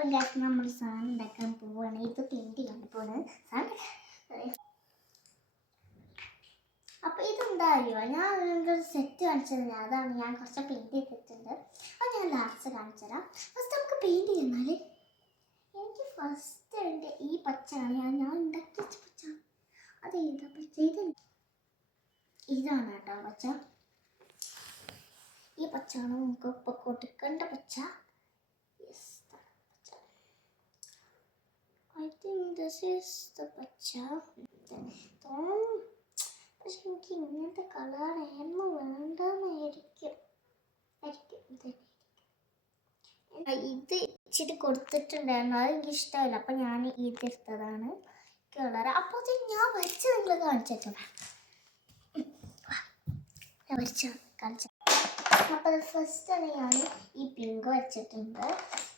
അപ്പം ഗ്യാസ് നമ്മൾ സാധനം ഉണ്ടാക്കാൻ പോവുകയാണ്. ഇത് പെയിൻറ് ചെയ്യാൻ പോകുന്നത് അപ്പോൾ ഇതെന്തായോ ഞാൻ നിങ്ങൾക്കൊരു സെറ്റ് കാണിച്ചത് അതാണ്. ഞാൻ കുറച്ച് പെയിൻറ് ചെയ്തിട്ടുണ്ട്. അത് ഞാൻ ലാസ്റ്റ് കാണിച്ചു തരാം. ഫസ്റ്റ് നമുക്ക് പെയിൻറ് ചെയ്യുന്നാൽ എനിക്ക് ഫസ്റ്റ് എൻ്റെ ഈ പച്ചയാണ് ഞാൻ ഉണ്ടാക്കി വെച്ച പച്ച. അത് ഏതാ പച്ച? ഇതാണ് കേട്ടോ പച്ച. ഈ പച്ചയാണ് നമുക്ക് ഇപ്പോൾ കൊടുക്കേണ്ട പച്ച. I think this is the പച്ച. പക്ഷെ എനിക്ക് ഇങ്ങനത്തെ കളറായിരുന്നു വേണ്ടെന്നായിരിക്കും. ഇത് ഇച്ചിരി കൊടുത്തിട്ടുണ്ടായിരുന്നു, അത് എനിക്ക് ഇഷ്ടമല്ല. അപ്പം ഞാൻ ഇതെടുത്തതാണ് കളർ. അപ്പോൾ ഞാൻ വരച്ച് നിങ്ങൾ കാണിച്ചേക്കാം. ഞാൻ വരച്ച് കാണിച്ചു. അപ്പോൾ ഫസ്റ്റ് തന്നെ ഞാൻ ഈ പിങ്ക് വരച്ചിട്ടുണ്ട്.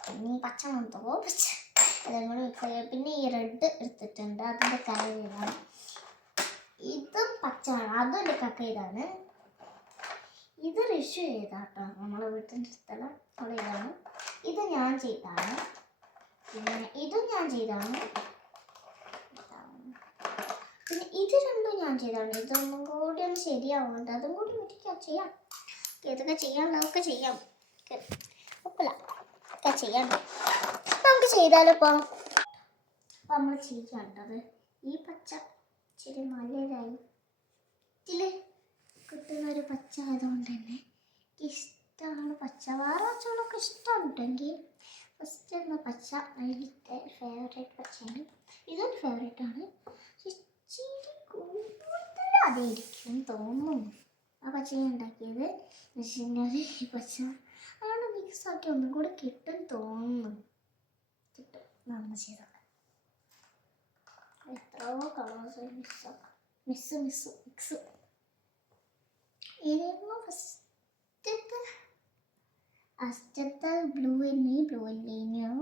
പിന്നെ ഈ പച്ച മന്തോ പച്ച അതും കൂടി മിക്സ് ചെയ്യുക. പിന്നെ ഈ റെഡ് എടുത്തിട്ടുണ്ട്, അതിൻ്റെ കലയാണ്. ഇതും പച്ചയാണ്, അതും എൻ്റെ കക്ക. ഇതാണ് ഇത് ഋഷു ചെയ്താട്ടോ, നമ്മളെ വീട്ടിൻ്റെ അടുത്തുള്ള അവിടെ. ഇതാണ് ഇത് ഞാൻ ചെയ്താണ്. പിന്നെ ഇതും ഞാൻ ചെയ്താണ്. പിന്നെ ഇത് രണ്ടും ഞാൻ ചെയ്താണ്. ഇതൊന്നും കൂടി ഒന്ന് ശരിയാവുന്നുണ്ട്, അതും കൂടി എനിക്ക് ചെയ്യാം. ഇതൊക്കെ ചെയ്യാനുള്ളതൊക്കെ ചെയ്യാം. ഒപ്പല്ല ഒക്കെ ചെയ്യാം. നമുക്ക് ചെയ്താലോ ഇപ്പോൾ. അപ്പോൾ നമ്മൾ ചെയ്യേണ്ടത് ഈ പച്ച ഇച്ചിരി നല്ലതായി ഇതിൽ കിട്ടുന്നൊരു പച്ച ആയതുകൊണ്ട് തന്നെ ഇഷ്ടമാണ് പച്ച. വേറെ പച്ചകളൊക്കെ ഇഷ്ടമാണ് കേട്ടെങ്കിൽ ഫസ്റ്റ് എന്ന പച്ച അതിൻ്റെ ഫേവറേറ്റ് പച്ചയാണ്. ഇതൊരു ഫേവറേറ്റാണ്. ഇച്ചിരി കൂടുതൽ അതായിരിക്കും തോന്നുന്നു ആ പച്ച ഞാൻ ഉണ്ടാക്കിയത്. വെച്ചിട്ടുണ്ടെങ്കിൽ ഈ പച്ച അതുകൊണ്ട് മിക്സാക്കി ഒന്നും കൂടി കിട്ടും തോന്നുന്നു. കിട്ടും. നമ്മൾ ചെയ്തോളാം. എത്രയോ കളേഴ്സ് മിക്സ് ഏതായിരുന്നു ഫസ്റ്റത്തെ ബ്ലൂ ഇല്ലേനോ.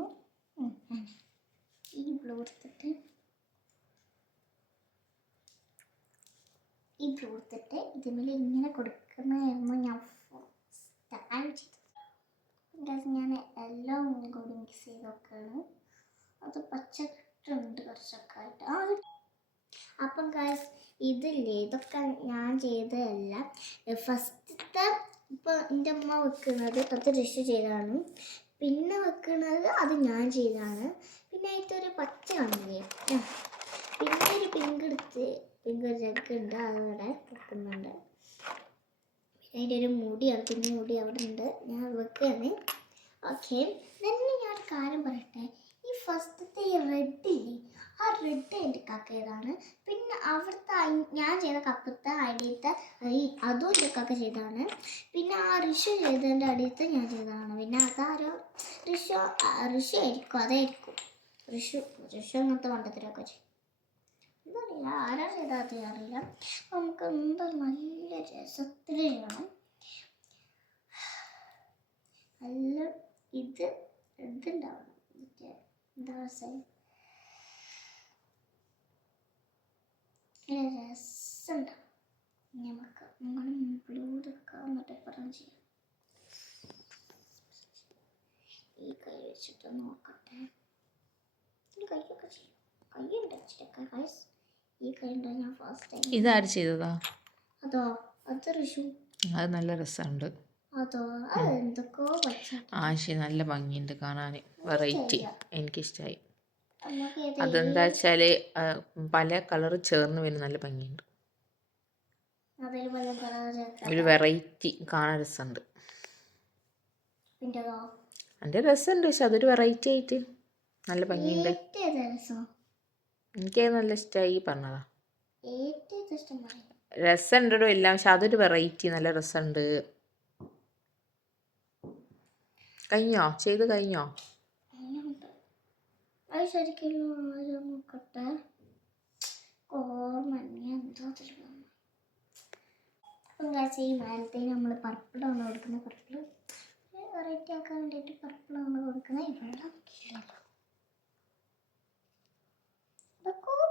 ഈ ബ്ലൂ എടുത്തിട്ട് ഇതിന്മേൽ ഇങ്ങനെ കൊടുക്കുന്നതായിരുന്നു ഞാൻ ചെയ്തത്. ഞാൻ എല്ലാം കൂടി മിക്സ് ചെയ്ത് നോക്കുകയാണ്. അത് പച്ച കിട്ടുന്നുണ്ട് കുറച്ചൊക്കെ ആയിട്ട്. അപ്പം ഗൈസ് ഇതില്ലേ, ഇതൊക്കെ ഞാൻ ചെയ്തതല്ല. ഫസ്റ്റത്തെ ഇപ്പോൾ എൻ്റെ അമ്മ വെക്കുന്നത് അത് ഋഷു ചെയ്തതാണ്. പിന്നെ വെക്കുന്നത് അത് ഞാൻ ചെയ്തതാണ്. പിന്നെ അതിലൊരു പച്ച കാണില്ലേ, പിന്നെ ഒരു പിങ്ക് ഒരു ജഗ് ഉണ്ട്, അതിവിടെ വെക്കുന്നുണ്ട്. അതിൻ്റെ ഒരു മുടിയാണ്, പിന്നെ മുടി അവിടെ ഉണ്ട്, ഞാൻ വെക്കുകയാണ്. ഓക്കെ, തന്നെ ഞാനൊരു കാര്യം പറയട്ടെ. ഈ ഫസ്റ്റത്തെ ഈ റെഡ് ഇല്ലേ, ആ റെഡ് എൻ്റെ കക്കയതാണ്. പിന്നെ അവിടുത്തെ ഞാൻ ചെയ്ത കപ്പത്തെ അടിയത്തെ അതും എൻ്റെ കക്ക ചെയ്തതാണ്. പിന്നെ ആ ഋഷു ചെയ്തതിൻ്റെ അടിയത്തെ ഞാൻ ചെയ്തതാണ്. പിന്നെ അതാരോ ഋഷു ആയിരിക്കും, അതായിരിക്കും ഋഷു അങ്ങനത്തെ മണ്ടത്തിലൊക്കെ ചെയ്യും. എന്തറിയില്ല ആരാ ചെയ്താൽ അറിയില്ല. നമുക്ക് എന്താ നല്ല രസത്തിൽ ചെയ്യണം. നല്ല ഇതുണ്ടാവണം, എന്താ രസമുണ്ടാവും. നമുക്ക് ബ്ലൂ എടുക്കാം, എന്നിട്ട് പറഞ്ഞ് ചെയ്യാം. ഈ കൈ വെച്ചിട്ട് നോക്കട്ടെ. കൈയൊക്കെ ചെയ്യും, കൈയുണ്ട് വെച്ചിട്ടൊക്കെ ഗൈസ്. ഈ കൈ ഉണ്ടോ ഞാൻ ഫസ്റ്റ് ടൈം. ഇതാര് ചെയ്തതാ? അതോ അത് ഋഷു. അത് നല്ല രസമുണ്ട്. അതോ അത് എന്തൊക്കെയോ ആശി നല്ല ഭംഗിയുണ്ട് കാണാൻ, വെറൈറ്റി, എനിക്കിഷ്ടമായി. അതെന്താ വെച്ചാൽ പല കളർ ചേർന്ന് വരുന്ന നല്ല ഭംഗിയുണ്ട്, ഒരു വെറൈറ്റി കാണാൻ രസമുണ്ട്. എൻ്റെ രസമുണ്ട്, പക്ഷെ അതൊരു വെറൈറ്റി ആയിട്ട് നല്ല ഭംഗിയുണ്ട്. എനിക്കത് നല്ല ഇഷ്ടമായി പറഞ്ഞതാ. രസമുണ്ടോ എല്ലാം, പക്ഷെ അതൊരു വെറൈറ്റി നല്ല രസമുണ്ട്. കഴിഞ്ഞോ? ചെയ്ത് കഴിഞ്ഞോ? നോക്കട്ടെ. ഈ നേരത്തെ നമ്മൾ പർപ്പിളാണ് കൊടുക്കുന്നത്. പർപ്പിള് വെറൈറ്റി ആക്കാൻ വേണ്ടിയിട്ട് പർപ്പിളാണ് കൊടുക്കുന്നത്. വെള്ളം എന്തൊക്കെയോ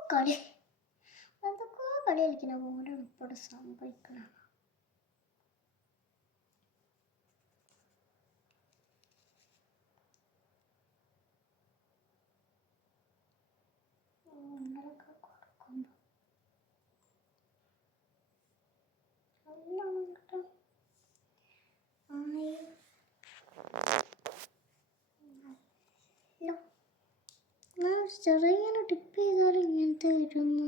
കളി കളിക്കുന്ന പോലെ ഇപ്പോൾ സംഭവിക്കണം. ചെറിയ ടിപ്പ് ചെയ്താൽ ഇങ്ങനത്തെ വരുന്നു.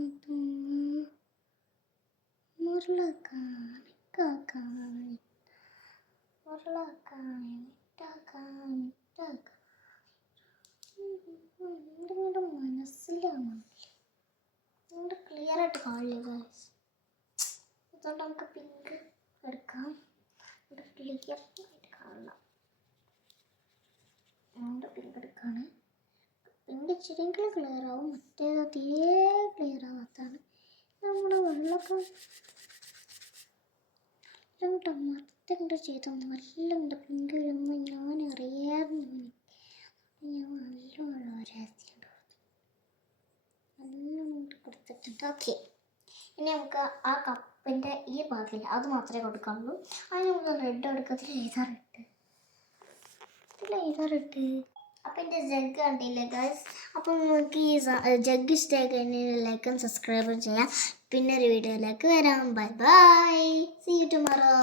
മനസ്സിലാവുന്നില്ല, ക്ലിയർ ആയിട്ട് കാണില്ല ഗൈസ്. അതുകൊണ്ട് നമുക്ക് പിങ്ക് എടുക്കാം. ക്ലിയർ ആയിട്ട് കാണണം. അതുകൊണ്ട് പിങ്ക് എടുക്കാണ്. പിങ്ക് ഇച്ചിരിയെങ്കിലും ക്ലിയർ ആവും, മറ്റേത് തീരെ ക്ലിയർ ആവാത്താണ്. നമ്മുടെ വെള്ളമൊക്കെ മറ്റേ ചെയ്ത നല്ല പിങ്ക് വരുമ്പോൾ ഞാൻ അറിയാറുണ്ട്. ഞാൻ നല്ല ഒരാഴ്ചയുണ്ട് നല്ല കൊടുത്തിട്ടുണ്ട്. ഓക്കെ, ഇനി നമുക്ക് ആ കപ്പിൻ്റെ ഈ ഭാഗമില്ല, അത് മാത്രമേ കൊടുക്കാറുള്ളൂ. അതിന് നമുക്ക് റെഡ് എടുക്കത്തില്ല. ഏതാ റെഡ്? അപ്പം എൻ്റെ ജഗ് കണ്ടില്ലേ ഗൈസ്? അപ്പം നിങ്ങൾക്ക് ഈ ജഗ് ഇഷ്ടമായി കഴിഞ്ഞാൽ ലൈക്കും സബ്സ്ക്രൈബും ചെയ്യാം. പിന്നെ ഒരു വീഡിയോയിലേക്ക് വരാം. Bye bye, see you tomorrow.